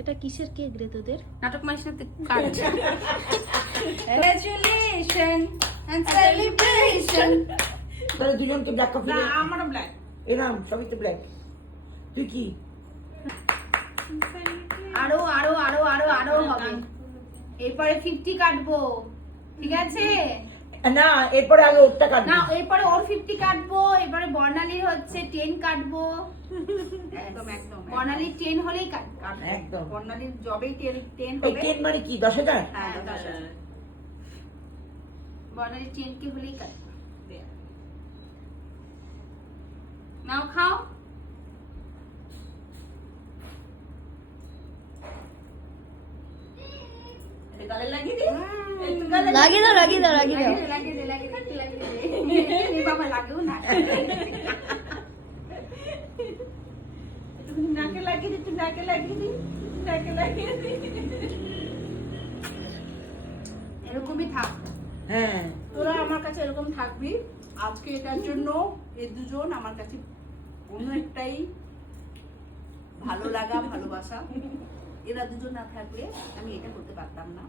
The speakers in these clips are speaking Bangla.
এটা কিসের কেক রে তোদের? নাটক মাইশনাতে কাট কংগ্রাচুলেশন এন্ড সেলিব্রেশন। তাহলে দুজনকে ব্ল্যাক কফি না আমারও ব্ল্যাক। এরাম সবই তো ব্ল্যাক। তুই কি আরো আরো আরো আরো আরো হবে। এরপরে 50 কাটবো, ঠিক আছে? না এরপরে আগে ওরটা কাটবি। না এরপরে ওর 50 কাটবো, এরপরে বর্ণালীর হচ্ছে 10 কাটবো। একদম একদম বর্ণালীর 10 হলেই কাটবো। একদম বর্ণালীর জবেই 10 এই হবে। 10 মানে কি 10,000? হ্যাঁ 10,000। বর্ণালীর 10 কি হলেই কাটবো। নাও খাও। লাগিয়ে দাও, লাগিয়ে দাও, লাগিয়ে দাও। লাগিয়ে দে একটু লাগিয়ে দে। এই বাবা লাগেও না। নাকে লাগিয়ে দিচ্ছি, নাকে লাগিয়ে দিই, নাকে লাগিয়ে দিই। এরকমই থাক। হ্যাঁ তোরা আমার কাছে এরকম থাকবি। আজকে এটার জন্য এই দুজন আমার কাছে অন্য একটাই ভালো লাগা, ভালোবাসা। এরা দুজন না থাকলে আমি এটা করতে পারতাম না।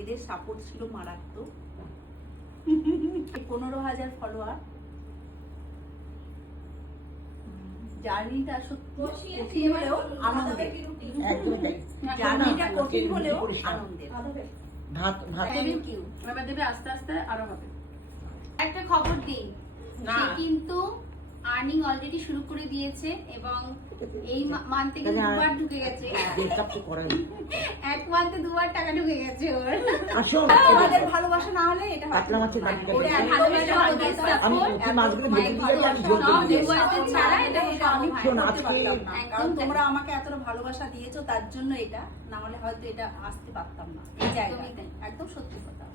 এদের সাপোর্ট ছিল মারাত্মক। 15,000 ফলোয়ার, জার্নিটা সত্যি কঠিন হলেও আনন্দের। একদম তাই। জার্নিটা কঠিন হলেও আনন্দের। ভাত ভাত থ্যাংক ইউ। এবার দেবে আস্তে আস্তে আরো হবে। একটা খবর দিই, সে কিন্তু আর্নিং অলরেডি শুরু করে দিয়েছে এবং এই মান্থে কিন্তু দুবার ঢুকে গেছে। ব্রেকআপ তো করাই। এক মান্থে দুবার টাকা ঢুকে গেছে ওর। আসো আমাদের ভালোবাসা না হলে এটা পাতলা মাছের দাম ওর কেটে ভালোবাসা ওদের আমি support, ওকে মাছগুলো ভেজে দিয়ে আমি জোর সব করে দিয়েছি। viewers ছাড়া এটা আমি শোন, করতে আজকে- পারতাম না। কারণ একদম তোমরা আমাকে এতটা ভালোবাসা দিয়েছো তার জন্য এটা, না হলে হয়তো এটা আসতে পারতাম না এই জায়গায়। একদম সত্যি কথা।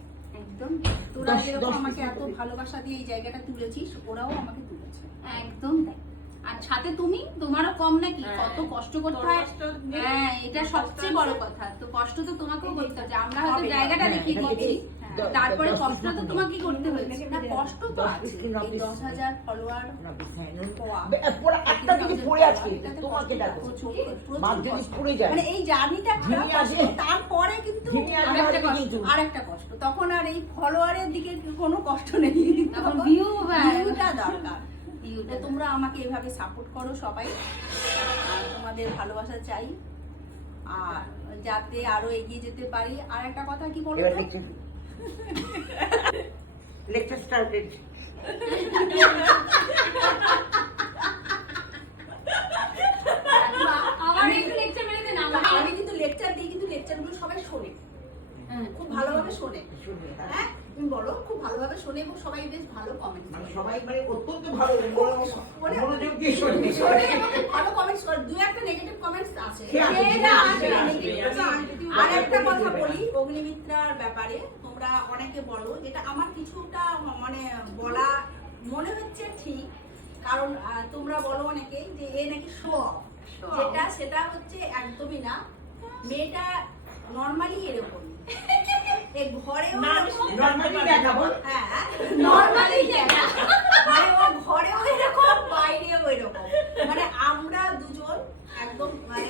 একদম তোরা 10 যেরকম 10 আমাকে এত ভালোবাসা দিয়ে এই জায়গাটা তুলেছিস, ওরাও আমাকে তুলেছে। একদম তাই। আর সাথে তুমি, তোমারও কম নাকি? কত কষ্ট করতে হয়। হ্যাঁ এটা সবচেয়ে বড় কথা। তো কষ্ট তো তোমাকেও করতে হচ্ছে। আমরা হয়তো জায়গাটা দেখিয়ে দিচ্ছি, তারপরে কষ্ট তো তোমাকেই করতে হচ্ছে। না কষ্ট তো আছে। এই 10,000 ফলোয়ার পুরো একটা যদি পড়ে আছে তোমাকে দেখো মাছ যদি পড়ে যায় মানে এই জার্নিটা ঝিমিয়ে আসে। তারপরে কিন্তু ঝিমিয়ে আসে আরেকটা আসবে কষ্ট, কিন্তু। আরেকটা কষ্ট। তখন আর এই ফলোয়ারের দিকে কোনো কষ্ট নেই, তখন view ভিউটা দরকার। তো তোমরা আমাকে এভাবে সাপোর্ট করো সবাই, আর তোমাদের ভালোবাসা চাই, আর যাতে আরো এগিয়ে যেতে পারি। আর একটা কথা কি বলো এবার তো? লেকচার স্টার্টেড আমার একটু লেকচার মেরে দে না। আমি কিন্তু লেকচার দিই, কিন্তু লেকচারগুলো সবাই শোনে, খুব ভালোভাবে শোনে। হ্যাঁ তুমি বলো, খুব ভালোভাবে শোনে এবং সবাই বেশ ভালো কমেন্ট মানে সবাই মানে অত্যন্ত ভালো মনোযোগ দিয়ে শোনে ভালো কমেন্টস করে। দুই একটা নেগেটিভ কমেন্টস আছে। সে আছে, সেটা সে আছে। আছে। আর একটা কথা বলি অগ্নিমিত্রার ব্যাপারে, তোমরা অনেকে বলো, যেটা আমার কিছুটা মানে বলা মনে হচ্ছে ঠিক, কারণ তোমরা বলো অনেকে যে এ নাকি শো অফ, যেটা সেটা হচ্ছে একদমই না। মেয়েটা নর্মালি এরকম, এই ঘরেও নরমালি দেখাবো হ্যাঁ নর্মালি দেখা, মানে ও ঘরেও এরকম বাইরেও এরকম। মানে আমরা দুজন একদম মানে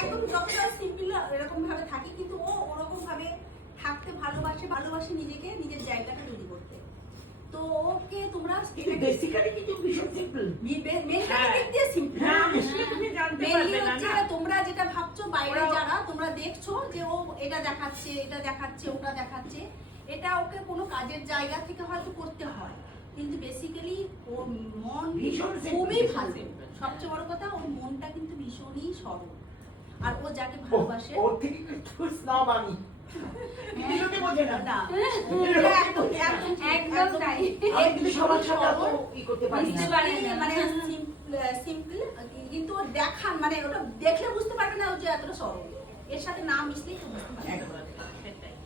একদম যতটা সিম্পল এরকম ভাবে থাকি, কিন্তু ও ওরকম ভাবে থাকতে ভালোবাসে, ভালোবাসে নিজেকে, নিজের জায়গাটা তৈরি করতে। তো ওকে তোমরা বেসিক্যালি কিন্তু ভীষণ সিম্পল তোমরা যেটা ভাবছো বাইরে যারা তোমরা দেখছো যে ও এটা দেখাচ্ছে, এটা দেখাচ্ছে, ওটা দেখাচ্ছে, এটা ওকে কোনো কাজের জায়গা থেকে হয়তো করতে হয়, কিন্তু বেসিক্যালি ওর মন ভীষণ খুবই ভালো। সবচেয়ে বড় কথা, ওর মনটা কিন্তু ভীষণই সরল, আর ও যাকে ভালোবাসে ওর থেকে একটু স্নাব আমি ভীষণই বোঝে না না, একদম তাই। আমি কিন্তু সবার সাথে এত ই করতে পারি না। মানে সিম্পল, কিন্তু ও দেখান মানে ওটা দেখলে বুঝতে পারবে না ও যে এতটা সরল। এর সাথে না মিশলেই তো বুঝতে পারবে না।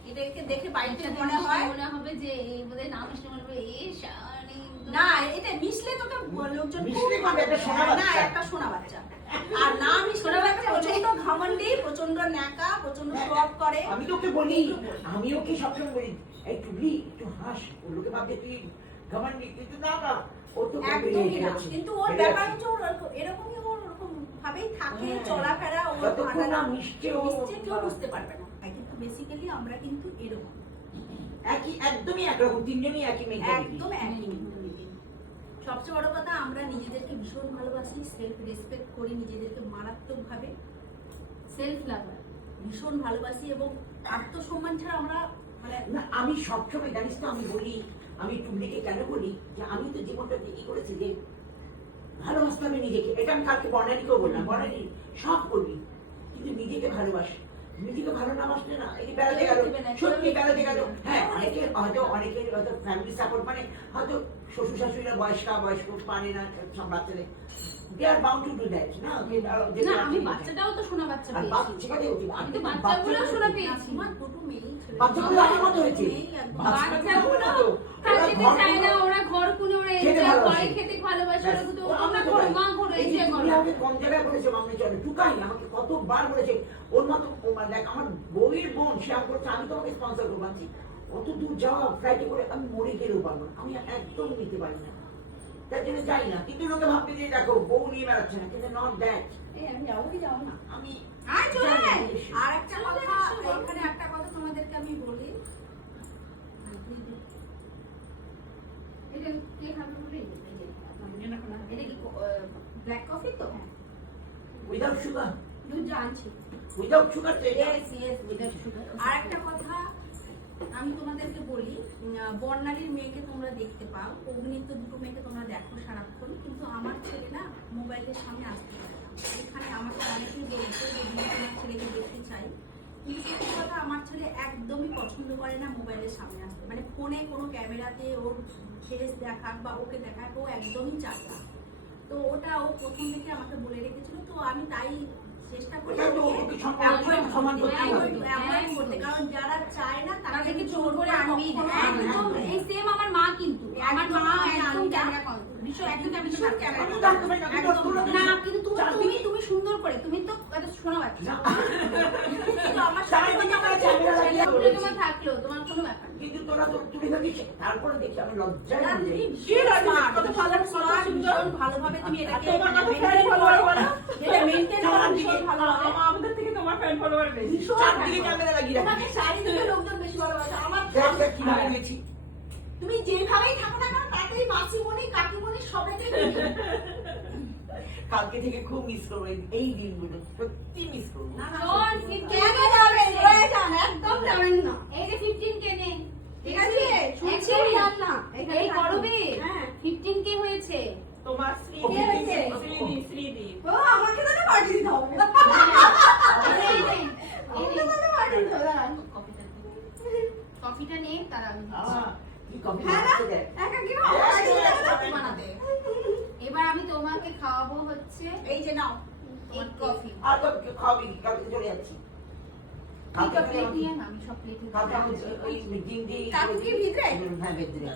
এটাকে দেখে বাইরে মনে হয় মনে হবে যে এই বোধহয় নাম মিষ্টি বলবে এই শানি। না, এটা মিশলে তোকে লোকজন খুব মিশলে ভালো একটা সোনা না, বাচ্চা। একটা সোনা বাচ্চা। আর না মিশলে প্রচন্ড ঘমন্ডি, প্রচন্ড ন্যাকা, প্রচন্ড শখ করে। আমি তোকে বলি, আমি ওকে সবসময় বলি এই টুবলি একটু হাস, ওর লোকে ভাববে তুই ঘমন্ডি, কিন্তু না না ও তো একদমই না, কিন্তু ওর ব্যাপার হচ্ছে ওর এরকমই, ওর ওরকম ভাবেই থাকে চলাফেরা ও যতক্ষণ না মিশছে ও কেউ বুঝতে পারবে না কিন্তু বেসিক্যালি আমরা কিন্তু এরকম একদমই একরকম, তিনজনই একই মেয়ে। একদম একই। সবচেয়ে বড় কথা আমরা নিজেদেরকে ভীষণ ভালোবাসি, সেলফ রেসপেক্ট করি, নিজেদেরকে মারাত্মক ভাবে সেলফ লাভার ভীষণ ভালোবাসি এবং আত্মসম্মান ছাড়া আমরা মানে না, আমি সবসময় জানিস তো, আমি বলি, আমি টুমলিকে কেন বলি যে আমি তো জীবনটা কি করেছি যে ভালোবাসতে হবে নিজেকে। এটা আমি কালকে বর্ণালীকেও বললাম, বর্ণালী সব করবি কিন্তু নিজেকে ভালোবাসি। নিজেকে ভালো না বাসলে না, এই বেড়াতে গেল, সত্যি বেড়াতে গেল। হ্যাঁ, অনেকের হয়তো ফ্যামিলি সাপোর্ট, মানে হয়তো শ্বশুর শাশুড়িরা বয়স্ক পারে না সব বাচ্চাদের, they are bound to do that না। না, আমি বাচ্চাটাও তো শোনা বাচ্চা আর পেয়েছি। ঠিক আছে, আমি তো বাচ্চাগুলো শোনা পেয়েছি। আমার দুটো মেয়েই ছিল। বাচ্চাগুলো আমার মতো হয়েছে। বাচ্চাগুলো খেতে চায় না, ওরা ঘর কোনে ওরা এনজয় করে, খেতে ভালোবাসে, ওরা তো আমরা ঘর মা ঘর এনজয় করে। আমাকে কম জায়গায় বলেছে মামনি চলে টুকাই, আমাকে কতবার বলেছে ওর মতো। দেখ আমার বউয়ের বোন, সে আমাকে বলছে আমি তোমাকে স্পন্সর করবো। আনছি অত দূর যাওয়া ফ্লাইটে করে আমি মরে গেলেও পারবো না, আমি একদম নিতে পারি না, তার জন্য যাই না। কিন্তু লোকে ভাববে যে দেখো বউ নিয়ে বেড়াচ্ছে না, কিন্তু নট দ্যাট। আমি যাবো কি যাবো না, আমি আর একটা কথা, এখানে একটা কথা তোমাদেরকে আমি বলি, এটা কে খাবে বলে এটা কি ব্ল্যাক কফি তো? উইদাউট সুগার, দুধ জানছি উইদাউট সুগার তো এটা। Without sugar. আর একটা কথা আমি তোমাদেরকে বলি, বর্ণালীর মেয়েকে তোমরা দেখতে পাও, অগ্নিত্য দুটো মেয়েকে তোমরা দেখো সারাক্ষণ, কিন্তু আমার ছেলে না মোবাইলের সামনে আসতে পারে না। এখানে আমাকে অনেকেই বলছে যে তোমার ছেলেকে দেখতে চাই, কিন্তু সত্যি কথা আমার ছেলে একদমই পছন্দ করে না মোবাইলের সামনে আসতে, মানে ফোনে কোনো ক্যামেরাতে ওর ফেস দেখাক বা ওকে দেখাক ও একদমই চায় না। তো ওটা ও প্রথম থেকে আমাকে বলে রেখেছিল, তো আমি তাই চেষ্টা করি ওটা তো ওকে সমান করতে হবে। avoid করতে, কারণ যারা চায় না তাদেরকে জোর করে আনবি না। কখনো আনবি না। একদম এই সেম আমার মা, কিন্তু আমার মা একদম ক্যামেরা কল ভীষণ একদম ভীষণ ক্যামেরা আমি থাকতে পারি না, কিন্তু তোমরা না, কিন্তু তুমি সুন্দর করে, তুমি তো একটা শোনা বাচ্চা, কিন্তু আমার চারিদিকে আমরা ক্যামেরা লাগিয়ে তুমি তোমার থাকলো তোমার কোনো ব্যাপার নেই। কিন্তু তোরা তো তুমি থাকিস, তারপরে দেখি আমি লজ্জায় না, পড়ে তুমি যাই। ভীষণ smart, কত ভীষণ ভালোভাবে তুমি এটাকে maintain করো, এটা maintain করা ভীষণ ভালোভাবে। আমাদের থেকে তোমার ফ্যান ফলোয়ার বেশি। ভীষণ চারদিকে ভালো। ক্যামেরা লাগিয়ে রাখি। তোমাকে চারিদিকে লোকজন বেশি ভালোবাসে। আমার দেখ দেখ কিভাবে গেছি। তুমি যেভাবেই থাকো না কেন তাতেই মাসিমণি কাকিমণি সবাইকে কালকে থেকে খুব মিস করবো এই দিনগুলো, সত্যি মিস করবো। শোন, কেন যাবেন? রয়ে যান, একদম যাবেন না। এই যে 15 কে নে, ঠিক আছে? শুনছি একদম না। এই করবে হ্যাঁ। 15 কে হয়েছে। তোমার ওকে, শ্রীদি ও আমাকে তো পার্টি দিতে হবে। এই নে, আমাকে তো পার্টি দিতে হবে। কফিটা নে, তারা আমি দিচ্ছি। কি কফি হ্যাঁ না? বানাতে দেয়? একা কি হবে? পার্টি দিতে হবে না। বানাতে। এবার আমি তোমাকে খাওয়াবো হচ্ছে এই যে নাও। এই কফি। আর তো খাওয়াবি কি? কালকে চলে যাচ্ছি। দুটো প্লেট নিয়ে না, আমি সব প্লেটে কালকে আমি ওই ডিম দিয়ে কালকে কি ভিতরে? হ্যাঁ, ভেতরে।